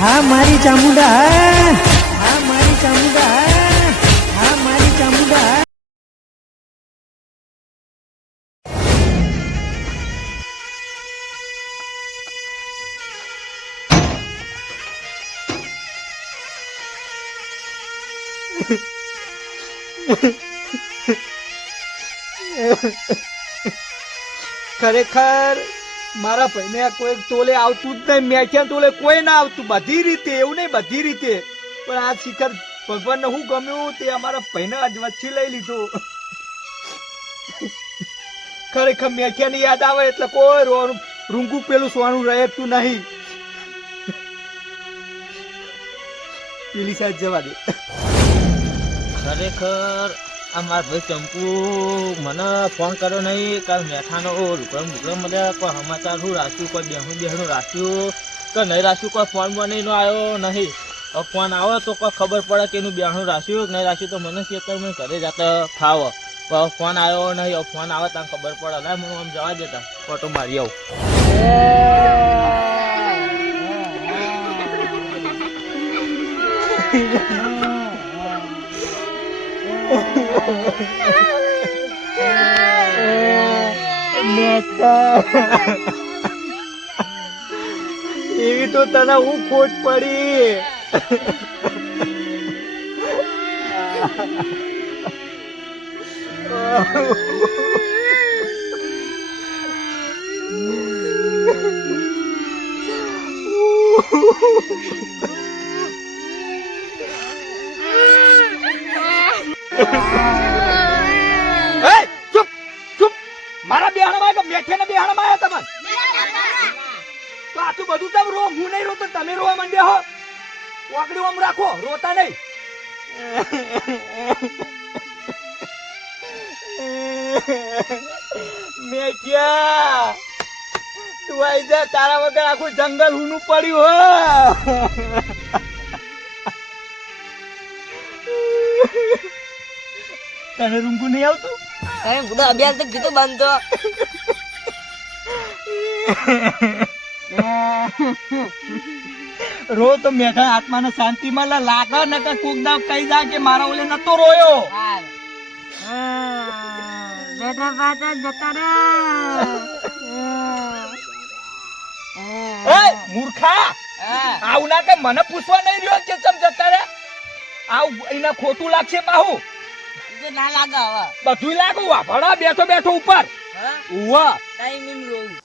હા મારી ચામુંડા હા હા મારી ચામુંડા હા હા મારી ચામુંડા. ખરેખર મારા ભાઈને કોઈ તોલે આવતું જ નહીં. મેખ્યા તોલે કોઈ ના આવતું. બધી રીતે, એવું નહીં, બધી રીતે. પણ આ શિખર ભગવાનને હું ગમ્યું? તે અમારા ભાઈને આજ વચ્ચે લઈ લીધો. ખરેખર મેખ્યાની યાદ આવે? એટલે કોઈ રોવાનું, રૂંગું પેલું સોનું રહેતું નહીં. પેલી સાઈડ જવા દે. ખરેખર આ મારા ભાઈ ચંપુ મને ફોન કર્યો નહીં કાલ મેઠાનો રૂકડમ બુકડમ મળ્યા કોઈ સમાચાર શું રાખ્યું કોઈ બેહું બેહણું રાખ્યું કે નહીં રાખ્યું કોઈ ફોન નહીં નો આવ્યો નહીં ફોન આવે તો કોઈ ખબર પડે કે એનું બેહણું રાખ્યું કે નહીં રાખ્યું તો મને ચેતર મને ઘરે જતા ફાવ હવે ફોન આવ્યો નહીં ફોન આવે ત્યાં ખબર પડે ના મને આમ જવા દેતા ફોટો મારી આવું એવી તો તને હું ખોટ પડી એ, બેહાણામાં ને બેહણમાં તમે? તો આટલું બધું તમે રો હું નહીં રોતો તમે રોવા માંડ્યા હો. વાકડી આમ રાખો રોતા નહીં. મેઠિયા તું આઈ જા તારા વગર આખું જંગલ હુનું પડ્યું હો. તને રૂંગું નહીં આવતું? તમે બધા અભ્યાસ તો કીધું બંધ તો. રો તો મેઠા આત્માને શાંતિ મળે લાગે ન કે કોક દાવ કહી કે મારા ઓલે નતો રોયો. બેઠા પાછા જતા રે મૂર્ખા! આવું ના કે મને પૂછવા નહીં રહ્યો કે ચમ જતા રે આવું એના ખોટું લાગશે બાહુ ના લાગે હવે. બધું લાગુ. વાભડા બેઠો બેઠો ઉપર. ઉવા. ટાઈમ એમ રોવું.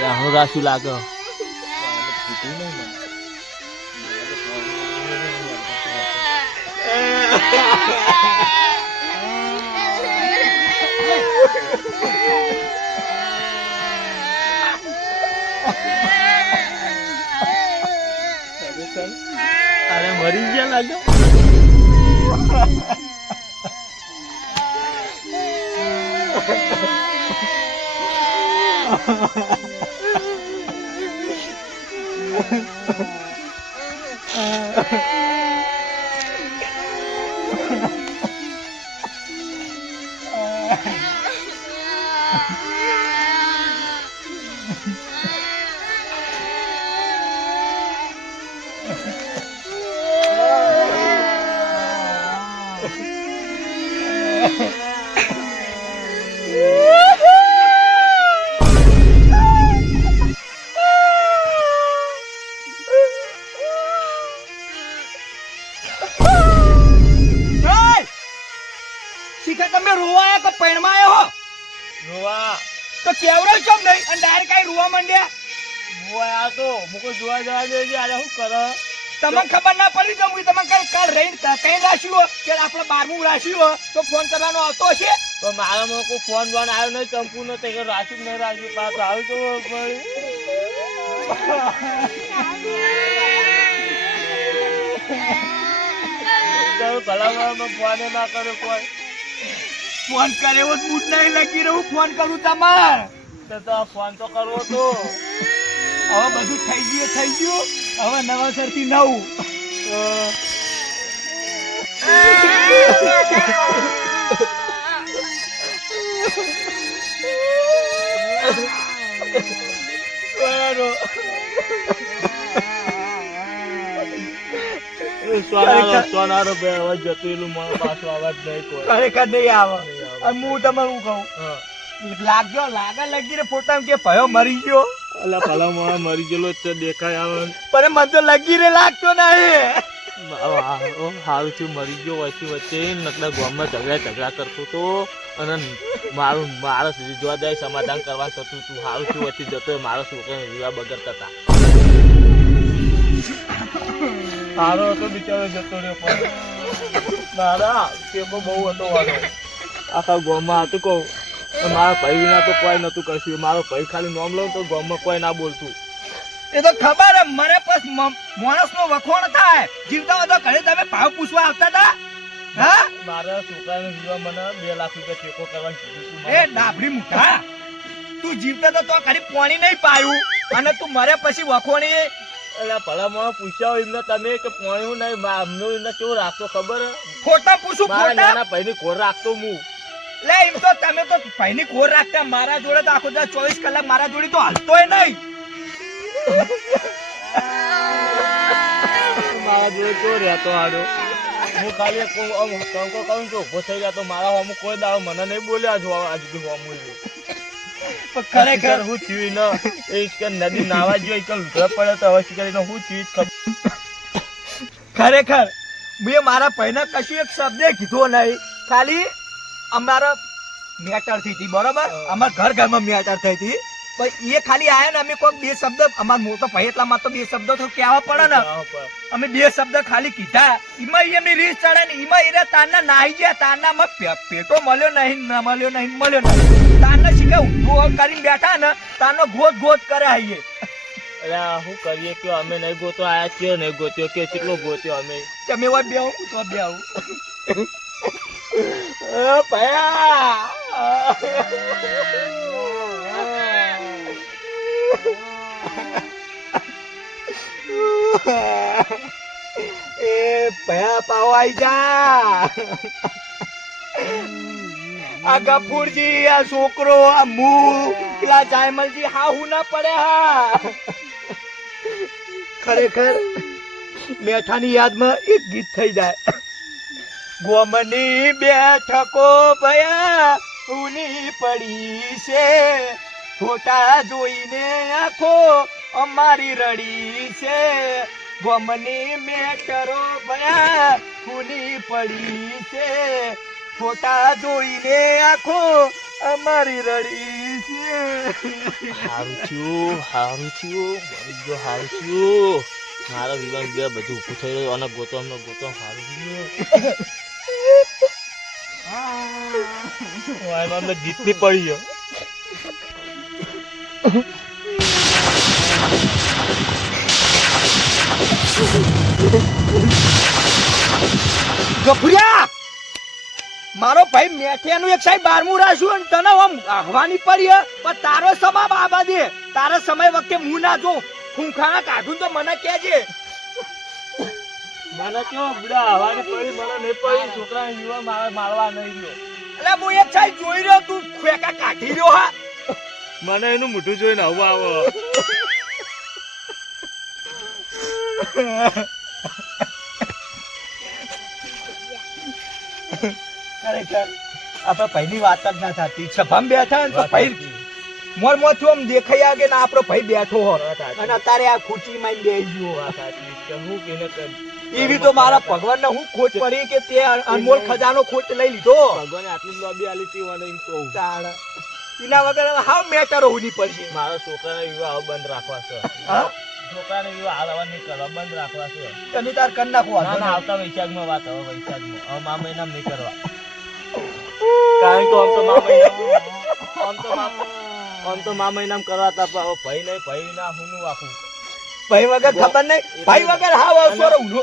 બેહણું રાખ્યું લાગે અરે મરી ગયા લાગે ઓય! તમે રોવાયા કે પૈણમાં આવ્યો હો? રોવા. તો કેવડો ચમ નહીં? અને ડાયરેક્ટ કઈ રોવા માંડ્યા? રોવા આ તો મુકો જોવા જવા દેજે આજે શું કરો? તમને ખબર ના પડી તો હું તમને કાલ કાલ રહીને કઈ રાખ્યું હો? કે આપણે બારમું રાખ્યું હો? તો ફોન કરવાનો આવતો હશે? તો મારામાં કોઈ ફોન બોન આવ્યો નહીં ચંપુ નો તે કે રાખ્યું નહીં રાખ્યું પાછો આવ્યું તો ભાઈ ભલામાં ફોન ના કર્યો કોઈ. ફોન કરે એવો મૂડ નહીં લગી રહું ફોન કરું તમાર. તો ફોન તો કરવો તો હવે બધું થઈ ગયું થઈ ગયું. હવે નવાસરથી નવું. સોનારો સોનારો બે હવે જતું એલું મને પાછું આવાજ નહીં ખરેખર નહીં આવે. અને હું તમને હું કહું? હા. લાગજો લાગે લગી રે ફોટા કે ભયો મરી ગયો. અલા ભલા માણસ મરી ગયેલો જ દેખાય આવે. પણ મને તો લગી રે લાગતો નહીં. સારું થયું મરી ગયો વચ્ચે વચ્ચે. નકલા ગામમાં ઝઘડા ઝઘડા કરતો તો. અને મારું મારા જોવા જાય સમાધાન કરવા કરતું તું. સારું છું વચ્ચે જતો. મારા છોકરાને વિવાહ બગડતા હતા. સારો હતો બિચારો જતો રહ્યો પણ. મારા તેમાં બહુ હતો વાળો આખા ગામમાં હતું કહું. મારા ભાઈ વિના તો કોઈ નતું કશું. મારો ભાઈ ખાલી નામ લઉં તો ગામમાં કોઈ ના બોલતું. એ તો ખબર હે મને બસ માણસ નો વખોણ થાય. જીવતા તો ઘરે તમે ભાવ પૂછવા આવતા હતા? હા? મારા છોકરાને જીવા મને બે લાખ રૂપિયા ટેકો કરવા કીધું તું એ ડાબડી મુઠા તું જીવતા તો તો ખાલી પાણી નહીં પાયું અને તું મરે પછી વખોણી. એટલે ભલા મને પૂછ્યા હોય એમને તમે કે પોણ્યું નહીં અમને એમને કેવું રાખતો ખબર ખોટા પૂછું ખોટા? ભાઈ ની ખોર રાખતો હું. લે એમ તો તમે તો ભાઈની ખોર રાખતા મારા જોડે તો આખો દિવસ ચોવીસ કલાક મારા જોડે તો હાલતોય નહીં. મારા જોડે કેવો રહેતો આડો હું ખાલી એક કંકો કહું કે ઊભો થઈ જતો. મારા હોમું કોઈ દાડો મને નહીં બોલ્યા જો આજ સુધી હોમું ખરેખર હું થયું ને એ કે નદી નાવા જોઈએ કે લૂંટવા પડે તો હવે કરીને હું થયું ખરેખર મેં મારા ભાઈના કશું એક શબ્દ કીધો નહીં. ખાલી અમારા મેટર થઈ હતી બરોબર? અમારા ઘર ઘરમાં મેટર થઈ હતી. પણ એ ખાલી આયા ને અમે કોઈ બે શબ્દ અમારા મોટો ભાઈ એટલામાં તો બે શબ્દ તો કહેવા પડે ને. અમે બે શબ્દ ખાલી કીધા. એમાં એમની રીસ ચડે ને એમાં એને તારના નાહી ગયા તાના માં પેટો મળ્યો નહીં ન મળ્યો નહીં મળ્યો નહીં. તારના શીખે ઊંધો કરીને બેઠા ને તારનો ગોત ગોત કરે આઈએ. અલ્યા શું કરીએ? કે અમે નહીં ગોતો આયા કયો નહીં ગોત્યો? કે કેટલો ગોત્યો અમે? તમે હોય બે આવું તો બે આવું. ભયા એ ભયા પાવ આઈ જા. આ ગફુરજી, આ છોકરો, આ મુ, પેલા જાયમલજી હા હું ના પડે હા. ખરેખર, મેઠાની યાદમાં એક ગીત થઈ જાય. ગોમની બેઠકો ભયા ઉની પડી છે. ફોટા જોઈને આખો અમારી રડી છે. ગોમની મેટરો ભયા ઉની પડી છે. ફોટા જોઈને આખો અમારી રડી છે. સારું થયું સારું થયું મરી ગયો સારું થયું. મારા વિવાહ બધું ઊભું થઈ રહ્યું અને ગોતો અમને ગોતો સારું થયું. વાયમાં અમને જીતની પડી ગયો. મારો ભાઈ મેઠિયાનું એક સાહેબ બારમું રાખ્યું અને તને આમ આહવાની પડી. પણ તારો સમા બાબા દે. તારા સમય વખતે હું ના જો ખૂંખાણા કાઢું તો મને કહેજે. મને કેવો બુડા હવાની પડી મને નહીં પડી છોકરાને વિવાહ મારે મારવા નહીં ગયો એટલે હું એક જોઈ રહ્યો તું ખેકા કાઢી રહ્યો હા? મને એનું મોઢું જોઈને આવું આવો. ખરેખર આપડે ભાઈની વાત જ ના થતી. સભામાં બેઠા ને તો પહેલી મોર મોથી આમ દેખાઈ આગે કે ના આપણો ભાઈ બેઠો હો અને અત્યારે આ ખુરશી માં બેસી ગયો હું કેને કર એવી તો મારા ભગવાન ને હું ખોટ પડી કે તે અનમોલ ખજાનો ખોટ લઈ લીધો. ભગવાને આટલી લોબી આલી હતી મને એમ કહું. તાણ. એના વગર હાવ મેટર ઉડી પડશે. મારા છોકરાને વિવાહ બંધ રાખવા છે. છોકરાને વિવાહ હાલ નહીં કરવા બંધ રાખવા છે. તમે તાર કરી નાખો ના ના આવતા વૈશાખમાં વાત હવે વૈશાખમાં. હવે મા મહિનામાં નહીં કરવા. કારણ કે આમ તો મા મહિનામાં આમ તો આમ તો મા મહિનામાં કરવા તા પણ હવે ભાઈ નહીં ભાઈ ના હું આખું ભાઈ વગર ખબર નહીં. ભાઈ વગર હાવ અવસરો ઊંધો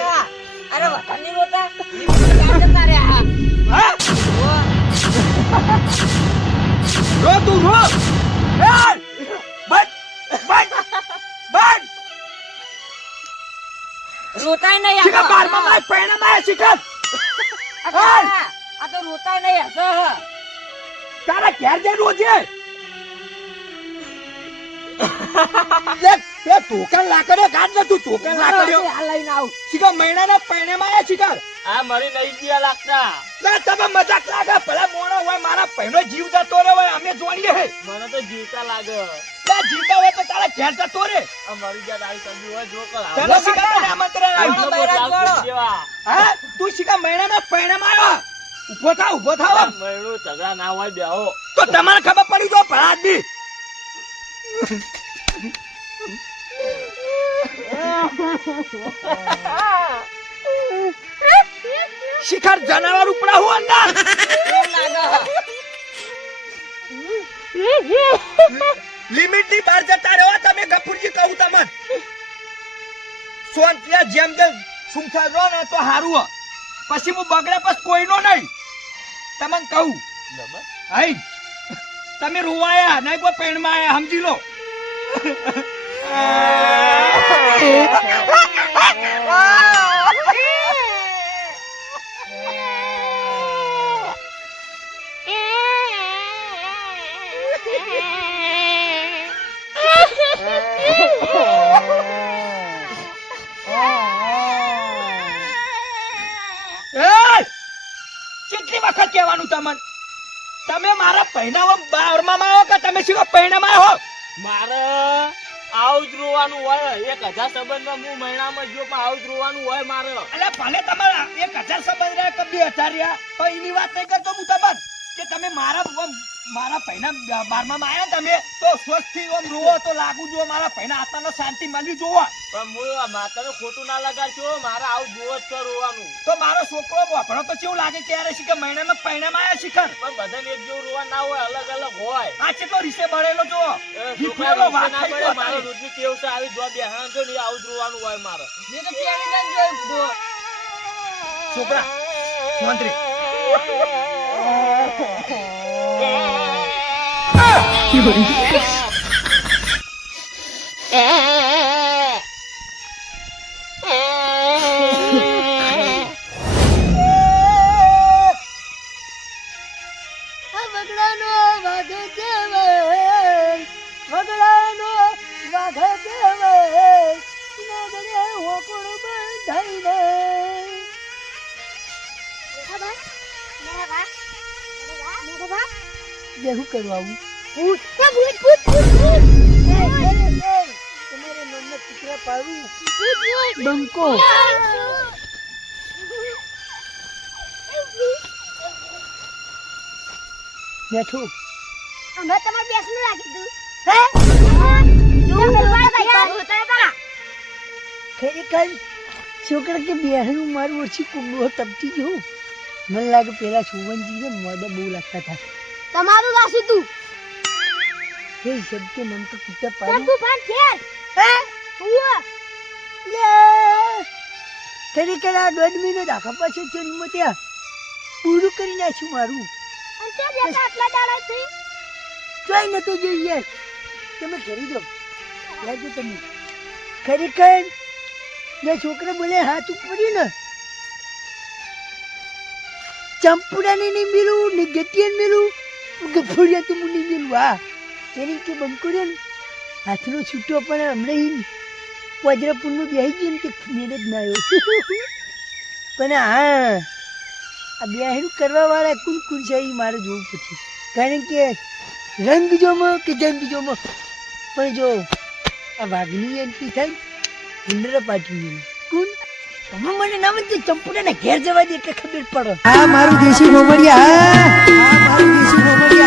કાકા અરે વતનની રોતા ક્યાં જતા રહ્યા હા? રો તું રો એ! બંધ બંધ બંધ નહીં શિખર બારમાં માર પૈણામાં આયા, શિખર આ તો રોતાય નહીં હશે તારા ઘેર જઈ રોજે ટોકન લાકડે ગાડ ને તું ટોકન લાકડ્યો આ લઈને આવ. શિખર મહિનાના પૈણામાં આયા શિખર. આ મારી નહીં ગયા લાગતા. ના તમે મજાક લાગે ભલે મોણો હોય મારા પૈણો જીવ જતો રે હોય અમે જોડીએ હે. મને તો જીવતા લાગે. ના જીવતા હોય તો તારા ઘેર જતો રે. આ મારી જ્યાં તારી સમજી હોય જો કર તને શિખર તને આમંત્ર આવો. હા તું શિખા મહિનાના પૈણામાં આવ્યો ઊભો થા ઊભો થાવ મહિનો ઝઘડા ના હોય બેહો. તો તમારે ખબર પડી જો ભલા આદમી. શિખર જનાવર ઉપડા હું અંદર. લિમિટની બહાર જતા રહો તમે ગફુરજી કહું તમને સોનપિયા જેમ જેમ સુમસા રહો ને તો હારું હો. પછી હું બગડે પછી કોઈનો નહીં તમને કહું. હાઈ તમે રોવાયા નહીં કોઈ પેણમાં આયા સમજી લો. પહેનાવા બારમાં આવો કે તમે શું પહેણામાં આવો મારે આવું જ રોવાનું હોય. એક હજાર સંબંધમાં હું મહિનામાં જો પણ આવું જ રોવાનું હોય મારે. એટલે ભલે તમારા એક હજાર સંબંધ રહ્યા કે બે હજાર રહ્યા પણ એની વાત નહીં કરતો હું તમને કે તમે મારા મારા પૈના બારમાં આયા તમે તો સ્વસ્થી ઓમ રોવો તો લાગુ જો મારા પૈના આત્માનો શાંતિ મળી જોવો. પણ હું ખોટું ના લગાડશો મારે આવું જોવો જ છે રોવાનું. તો મારો છોકરો વાપરો તો કેવું લાગે કે મહિના શિખર મહિનામાં પૈણામાં આયા શિખર? પણ બધાને એક જેવું રોવા ના હોય અલગ અલગ હોય. આ કેટલો રીસે બળેલો જો વિફરેલો વાત ના થઈ મારો. રોજની ટેવ છે આવી જો બેહાણ છો ને આવું જ રોવાનું હોય મારે. મેં તો કેવી બેન જોયું છોકરા મંત્રી কি કરવા આવું તમારે કૂતરા બંકો બેઠું તમારે બેસનું હે મેલવાડા ભાઈ હતા ખરેખર છોકરા કે બહેનું મારું ઓછી કુંડો તપતી જો મને લાગે પેલા સુવનજી ને મોદા બહુ લાગતા હતા તમારું રાશી તું હે શબ્દ નામ તો પિતા પાડું તું પણ ખેલ. હે? હુઆ. લે. ખરેખર આ દોઢ મહિનો દાખા પછી જન્મ ત્યાં પૂરું કરી નાખ્યું મારું. અંતે તે જતા આટલા દાડા થી? જોઈ તો જોઈએ તમે ઘરે જાઓ. લાગો તમે. કઈ મેં છોકરા બોલે હાથ ઉપડ્યું ને. ચંપુડાને નહીં મિલું ને ગેટિયન મેલું. ગફુડિયા તો હું નહીં વાહ. તેની કે બંકુડ્યો ને હાથનો છૂટો પણ હમણાં વજ્રપુરનું બેસી ગયું ને તે મેળ જ ના આવ્યો. પણ હા, આ બેહરું કરવાવાળા કુલ કુલ છે એ મારે જોવું પછી કારણ કે રંગ જોમાં કે જંગ જોમાં પણ જો, આ વાઘની એન્ટ્રી થાય ઇન્દ્ર પાટી હવે મને નામ જ ચંપુને ને ઘેર જવા દે એટલે ખબર પડે. આ મારું દેશી ભોમડિયા આ મારું દેશી ગોમડિયા